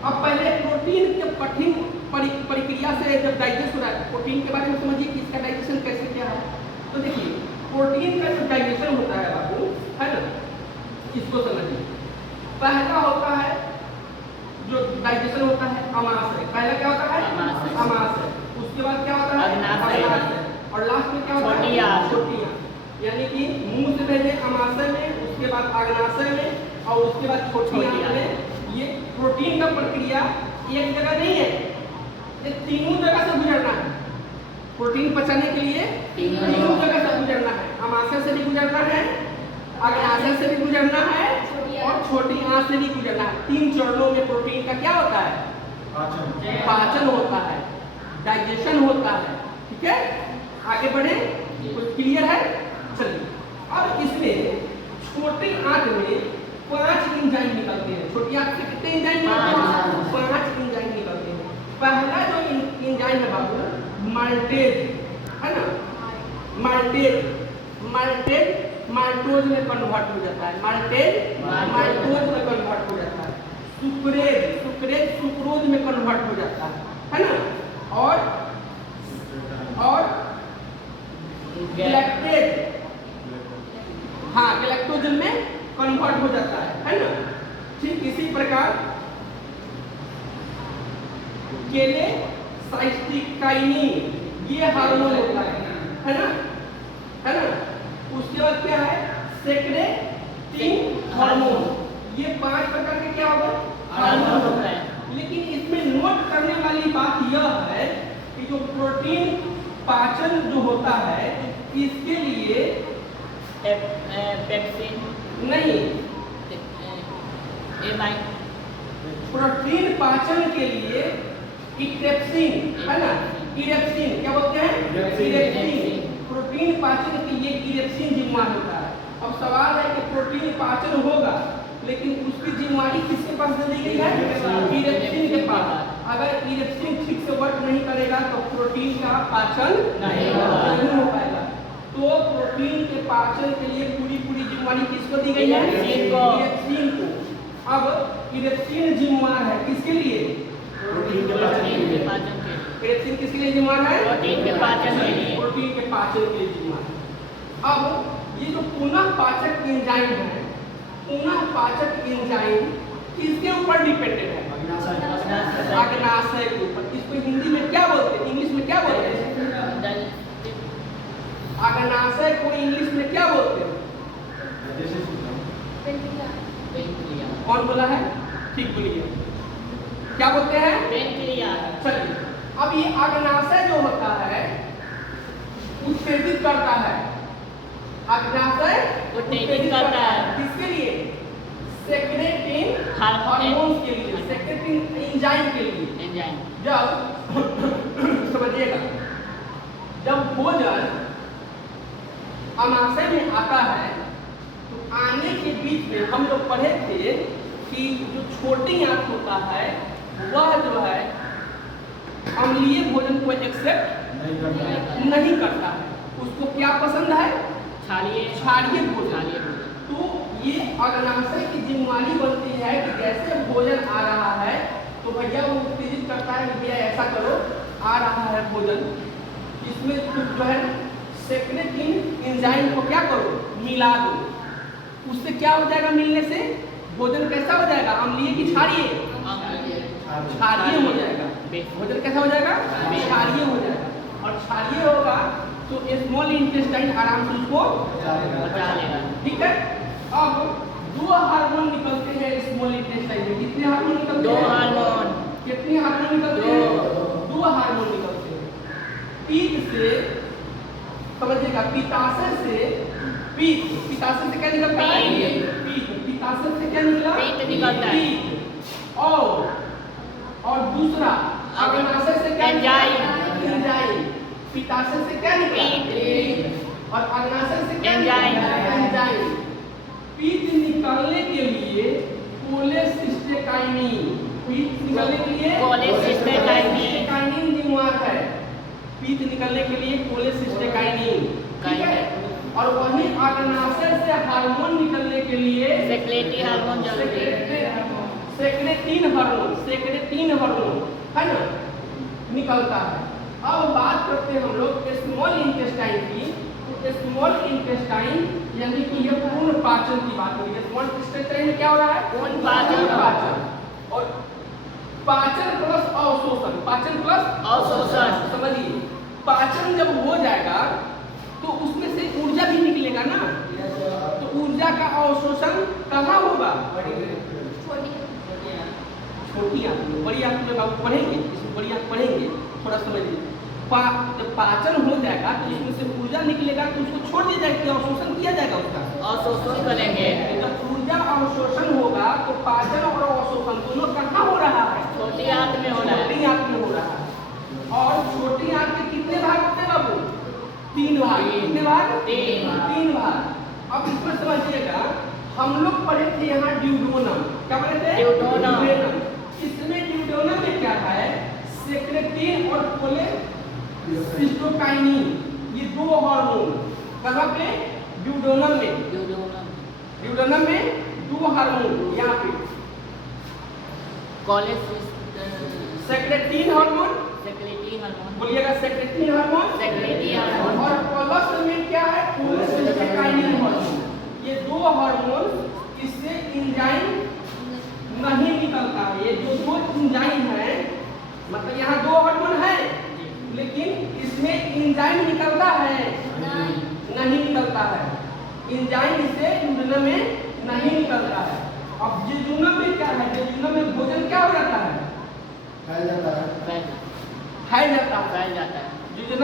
अब पहले प्रोटीन के कठिन प्रक्रिया से जब डाइजेस्ट हो रहा है, प्रोटीन के बारे में समझिए कि इसका डाइजेशन कैसे क्या है। तो देखिए प्रोटीन का जो डाइजेशन होता है बाबू, है ना, इसको समझिए। पहला होता है जो डाइजेशन होता है अमाशय। पहला क्या होता है? अमाशय। उसके बाद क्या होता है? अग्नाशय। और लास्ट में क्या होता है? छोटियाँ। यानी कि मुंह से पहले अमाशय में, उसके बाद अग्नाशय में और उसके बाद छोटियाँ में। ये प्रोटीन का प्रक्रिया एक जगह नहीं है, ये तीनों जगह से गुजरना है। प्रोटीन पचाने के लिए तीनों जगह से गुजरना है। अमाशय से भी गुजरना है, अग्नाशय से भी गुजरना है और छोटी आंत से भी गुजरना है। 3 चरणों में प्रोटीन का क्या होता है? पाचन होता है, डाइजेशन होता है। ठीक है, आगे बढ़े, कुछ क्लियर है? चलिए, अब इसमें छोटी आंत में 5 एंजाइम निकलते हैं। छोटी आंत से कितने एंजाइम निकलते हैं? 5 एंजाइम निकलते हैं। पहला जो एंजाइम है बाबू माल्टेज, है ना, माल्टेज माल्टोज में कन्वर्ट हो जाता है। माल्टोज में कन्वर्ट हो जाता है। सुक्रेज सुक्रोज में कन्वर्ट हो जाता है ना। और गैलेक्टेज, हाँ, गैलेक्टोजन में कन्वर्ट हो जाता है ना। ठीक इसी प्रकार केलेसाइस्टिकाइनिन ये हार्मोन होता है ना, है ना। उसके बाद क्या है? Secretin hormone. ये 5 प्रकार के क्या होगा? हार्मोन होता है। लेकिन इसमें नोट करने वाली बात यह है कि जो प्रोटीन पाचन जो होता है इसके लिए पेप्सिन नहीं, एमाइन प्रोटीन पाचन के लिए इरेप्सिन, है ना, इरेप्सिन क्या बोलते हैं? इरेप्सिन। प्रोटीन पाचन के लिए इरेप्सिन जिम्मेदार होता है। अब सवाल है कि प्रोटीन पाचन होगा लेकिन उसकी जिम्मेदारी किसके पास दे दी गई है? इरेप्सिन के पास। अगर इरेप्सिन ठीक से वर्क नहीं करेगा तो प्रोटीन का पाचन नहीं हो पाएगा। तो प्रोटीन के पाचन के लिए पूरी जिम्मेदारी किसको दी गई है? इरेप्सिन को। अब इरेप्सिन जिम्मेदार है किसके लिए? प्रोटीन के पाचन के लिए। इरेप्सिन किसके लिए जिम्मेदार है? प्रोटीन के पाचन के लिए। प्रोटीन के पाचन के लिए जिम्मेदार। अब ये जो पुनः पाचक एंजाइम है, पुनः पाचक एंजाइम किसके ऊपर डिपेंडेंट है? अग्नाशय के ऊपर। इसको हिंदी में क्या बोलते हैं? इंग्लिश में क्या बोलते हैं? अग्नाशय को इंग्लिश में क्या बोलते हैं? कौन बोला है? ठीक बोलिए, क्या बोलते हैं? चलिए, अब ये अग्नाशय जो होता है उत्तेजित करता है। अग्नाशय उत्तेजित करता है किसके लिए? सेक्रेटिन हार्मोन के लिए, सेक्रेटिन एंजाइम के लिए। जब समझिएगा, जब भोजन अमाशय में आता है तो आने के बीच में हम लोग पढ़े थे कि जो छोटी आंत होता है वह जो है अम्लीय भोजन को एक्सेप्ट नहीं करता है। उसको क्या पसंद है? क्षारीय भोजन। तो ये अग्नाशय की जिम्मेदारी बनती है कि जैसे भोजन आ रहा है तो भैया वो उत्तेजित करता है कि भैया ऐसा करो, आ रहा है भोजन, इसमें तुम जो है सेक्रेटिन एंजाइम को क्या करो? मिला दो। उससे क्या हो जाएगा? मिलने से भोजन कैसा हो जाएगा? अम्लीय की क्षारीय? क्षारीय हो जाएगा। भोजन कैसा हो जाएगा? क्षारीय हो जाएगा। और क्षारीय होगा तो स्मॉल इंटेस्टाइन आराम से उसको बचा लेगा। ठीक है। अब 2 हार्मोन निकलते हैं स्मॉल इंटेस्टाइन में। कितने हार्मोन निकलते हैं? 2 हार्मोन। कितने हार्मोन निकलते हैं? 2 हार्मोन निकलते हैं। पीत से, समझिएगा, पित्ताशय से पित्ताशय से क्या निकलता है? पीत। पित्ताशय से क्या निकला? पीत निकलता है। पीत। और दूसरा अग्नाशय से क्या? एंजाइम। पित्ताशय से क्या निकला? पीत। और अग्नाशय से क्या? एंजाइम। पीत निकालने के लिए कोलेसिस्टेकाइनिन, पीत निकालने के लिए कोलेसिस्टेकाइनिन जिम्मेदार है। पीत निकलने के लिए कोलेसिस्टेकाइनिन, ठीक है। और वहीं अग्नाशय से हार्मोन निकलने के लिए सेक्रेटिन हार्मोन, सेक्रेटिन हार्मोन, है ना, निकलता है। अब बात करते हैं हम लोग स्मॉल इंटेस्टाइन की। तो स्मॉल इंटेस्टाइन यानी कि ये पूर्ण पाचन की बात हो रही है। स्मॉल इंटेस्टाइन में क्या हो रहा है? पूर्ण पाचन। पाचन और पाचन प्लस अवशोषण, पाचन प्लस अवशोषण। समझिए, पाचन जब हो जाएगा तो उसमें से ऊर्जा भी निकलेगा ना, तो ऊर्जा का अवशोषण कहाँ होगा? छोटी आंत में। बड़ी आंत में बाबू पढ़ेंगे, इसमें बड़ी आंत पढ़ेंगे, थोड़ा समझिए। जब पाचन हो जाएगा तो उसमें से ऊर्जा निकलेगा तो उसको छोड़ दिया जाएगा, अवशोषण किया जाएगा उसका, अवशोषण करेंगे। जब ऊर्जा अवशोषण होगा तो पाचन और अवशोषण दोनों कहाँ हो रहा है? छोटी आंत में हो रहा है। छोटी आंत में हो रहा है। और छोटी आंत के कितने भाग होते हैं बाबू? 3 भाग। कितने भाग? 3 भाग। अब इसमें समझिएगा, हम लोग पढ़े थे यहाँ ड्यूडोनम। क्या पढ़े थे? ड्यूडोनम। इसमें ड्यूडोनम में क्या है? सेक्रेटिन और कोलेसिस्टोकाइनिन, ये 2 हार्मोन कहाँ पे? ड्यूडोनम में। ड्यूडोनम में 2 हार्मोन यहाँ पे, सेक्रेटिन हार्मोन, बोलिएगा सेक्रेटिन हार्मोन, और प्लस में क्या है? Cholecystokinin hormone. ये 2 हार्मोन, इससे एंजाइम नहीं निकलता है। ये जो 2 एंजाइम है, मतलब यहाँ 2 हार्मोन है लेकिन इसमें एंजाइम निकलता है? नहीं निकलता है। एंजाइम इससे ड्यूडेनम में नहीं निकलता है। अब जेजुनम में क्या है? जेजुनम में भोजन क्या हो जाता है? फैल जाता है। खाया जाता है। फैल जाता है। जेजुनम